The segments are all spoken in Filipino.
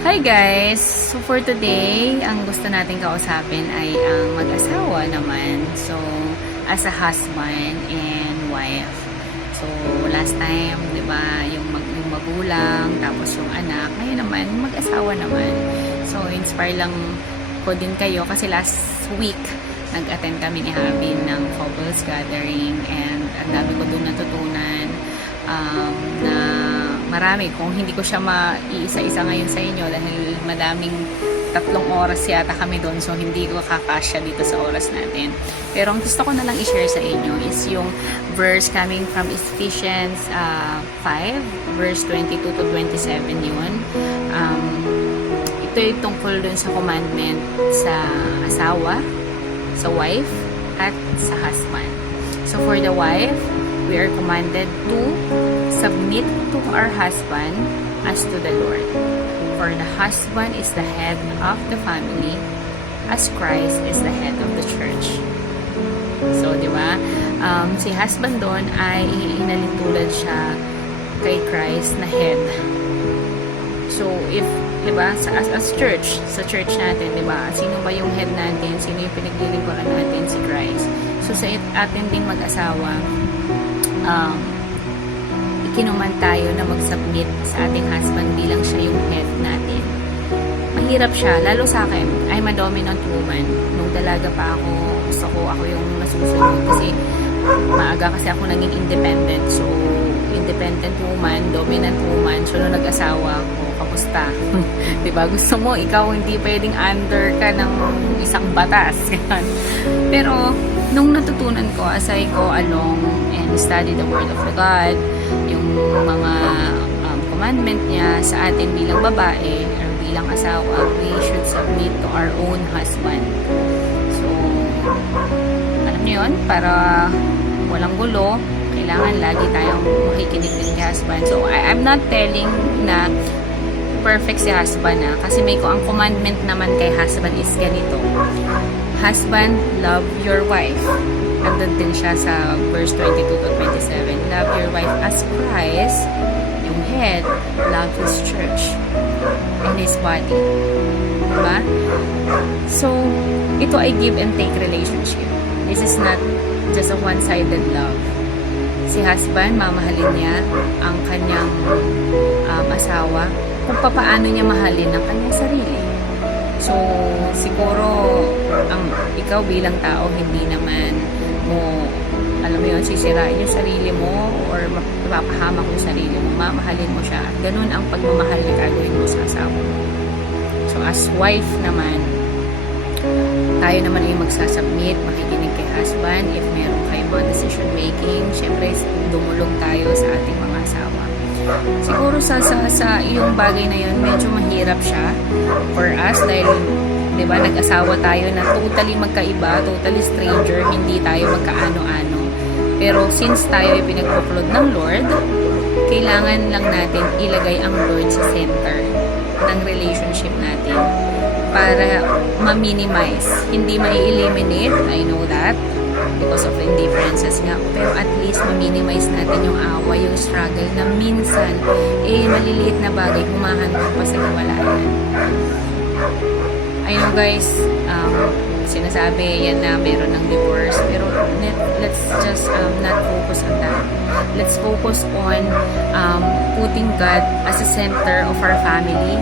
Hi guys! So for today, ang gusto natin kausapin ay ang mag-asawa naman. So, as a husband and wife. So, last time, di ba, yung magulang, tapos yung anak. Ngayon naman, mag-asawa naman. So, inspire lang ko din kayo kasi last week, nag-attend kami ni Habi ng couples gathering and ang dami ko doon natutunan na marami. Kung hindi ko siya maiisa-isa ngayon sa inyo dahil madaming 3 oras yata kami doon, so hindi ko kakasya dito sa oras natin. Pero ang gusto ko na lang i-share sa inyo is yung verse coming from Ephesians 5 verse 22 to 27 yun. Ito yung tungkol dun sa commandment sa asawa, sa wife, at sa husband. So for the wife, we are commanded to submit to our husband as to the Lord. For the husband is the head of the family, as Christ is the head of the church. So, di ba? Si husband doon ay inalitulad siya kay Christ na head. So, if, di ba, as church, sa church natin, di ba, sino ba yung head natin? Sino yung pinaglilingkuran natin? Si Christ. So, sa atin ding mag-asawa, kinuman tayo na mag-submit sa ating husband bilang siya yung head natin. Mahirap siya, lalo sa akin. I'm a dominant woman. Nung dalaga pa ako, gusto ko ako yung nasusunod kasi maaga kasi ako naging independent. So, independent woman, dominant woman. So, nung nag-asawa ako, kamusta? Diba? Gusto mo, ikaw hindi pwedeng under ka ng isang batas. Pero, nung natutunan ko, as I go along and study the Word of the God, yung mga commandment niya sa atin bilang babae or bilang asawa, we should submit to our own husband. So, alam niyo yun, para walang gulo, kailangan lagi tayong makikinig din kay husband. So, I'm not telling na perfect si husband kasi may ang commandment naman kay husband is ganito. Husband, love your wife. Nandun din siya sa verse 22 to 27. Love your wife as Christ, yung head, love His church and His body. Diba? So, ito ay give and take relationship. This is not just a one-sided love. Si husband, mamahalin niya ang kanyang asawa kung papaano niya mahalin ang kanyang sarili. So, siguro, ikaw bilang tao, hindi naman mo, alam mo yun, sisirain yung sarili mo or mapapahamak yung sarili mo, mamahalin mo siya. At ganun ang pagmamahal na gagawin mo sa asawa mo. So, as wife naman, tayo naman ay magsasubmit, makikinig kay husband. If meron kayong mga decision making, syempre, dumulog tayo sa ating mga asawa. Siguro sa yung bagay na yun, medyo mahirap siya for us dahil, di ba, nag-asawa tayo na totally magkaiba, totally stranger, hindi tayo magkaano-ano. Pero since tayo ay pinagbuklod ng Lord, kailangan lang natin ilagay ang Lord sa center ng relationship natin para ma-minimize. Hindi ma-eliminate, I know that, because of indifferences nga, pero at least ma-minimize natin yung away, yung struggle na minsan, maliliit na bagay humahantong pa sa hiwalayan. I know guys, sinasabi yan na meron ng divorce, pero let's just not focus on that. Let's focus on putting God as a center of our family,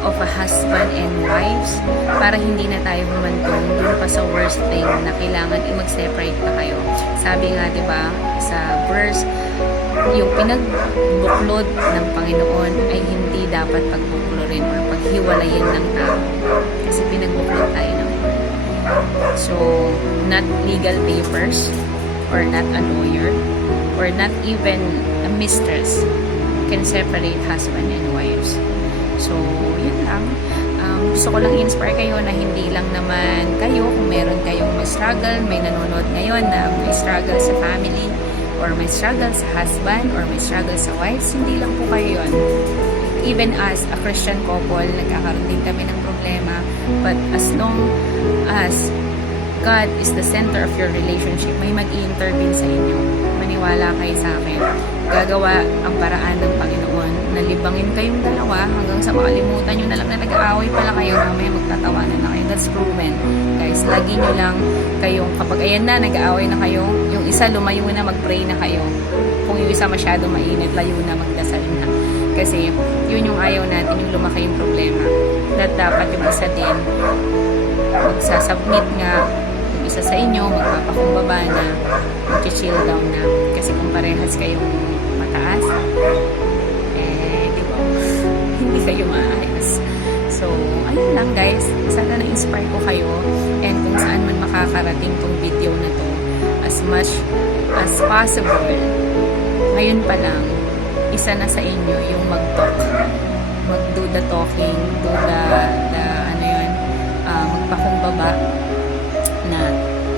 of a husband and wives, para hindi na tayo humantong dun pa sa worst thing na kailangan i-mag-separate pa kayo. Sabi nga, di ba, sa verse, yung pinagbuklod ng Panginoon ay hindi dapat pagbuklorin or paghiwalayin ng tao. Kasi pinagbuklod tayo ng Lord. So, not legal papers or not a lawyer or not even a mistress can separate husband and wives. So, yun lang. Gusto ko lang i-inspire kayo na hindi lang naman kayo, kung meron kayong may struggle, may nanonood ngayon na may struggle sa family, or may struggle sa husband, or may struggle sa wives, hindi lang po kayo yun. Even as a Christian couple, nagkakaroon din kami ng problema, but as long as God is the center of your relationship, may mag-i-intervene sa inyo. maniwala kayo sa akin. Gagawa ang paraan ng Panginoon na libangin kayong dalawa hanggang sa makalimutan nyo na lang na nag-aaway pala kayo, mamaya magtatawanan na kayo. That's proven. Guys, lagi nyo lang kayong, kapag ayan na, nag-aaway na kayo, yung isa lumayo na, mag-pray na kayo. Kung yung isa masyado mainit, layo na, magdasal na. Kasi yun yung ayaw natin, yung lumaki yung problema. That dapat yung isa din magsasubmit nga, yung isa sa inyo magpapakumbaba na, mag-chill down na. Kasi kung parehas kayong mataas, di ba, hindi kayo maayos. So, ayun lang guys, sana na-inspire ko kayo, and kung saan man makakarating tong video na to, as much as possible, ngayon pa lang, isa na sa inyo yung mag-talk, mag-do the talking, do the ano yun, magpakumbaba na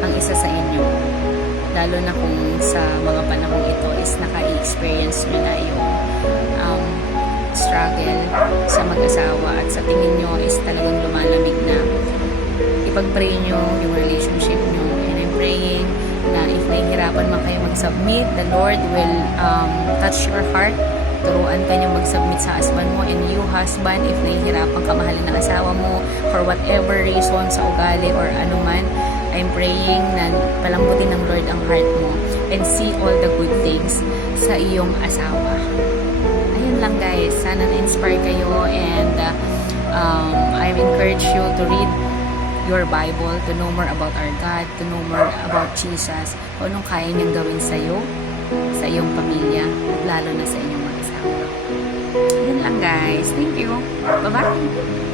ang isa sa inyo, lalo na kung sa mga panahong ito is naka-experience nyo na yung struggle sa mag-asawa at sa tingin nyo is talagang lumalamig na. Ipag-pray nyo yung relationship nyo, and I'm praying na if nahihirapan man kayo mag-submit, the Lord will touch your heart. Turuan ka niyo mag-submit sa husband mo, and you husband, if nahihirapan ka mahalin ng asawa mo for whatever reason, sa ugali or anuman, I'm praying na palambutin ng Lord ang heart mo and see all the good things sa iyong asawa. Ayun lang guys, sana na-inspire kayo, and I encourage you to read your Bible, to know more about our God, to know more about Jesus, kung anong kaya niyang gawin sa'yo, sa iyong pamilya, at lalo na sa inyong mag-asawa. Yun lang guys. Thank you. Bye-bye.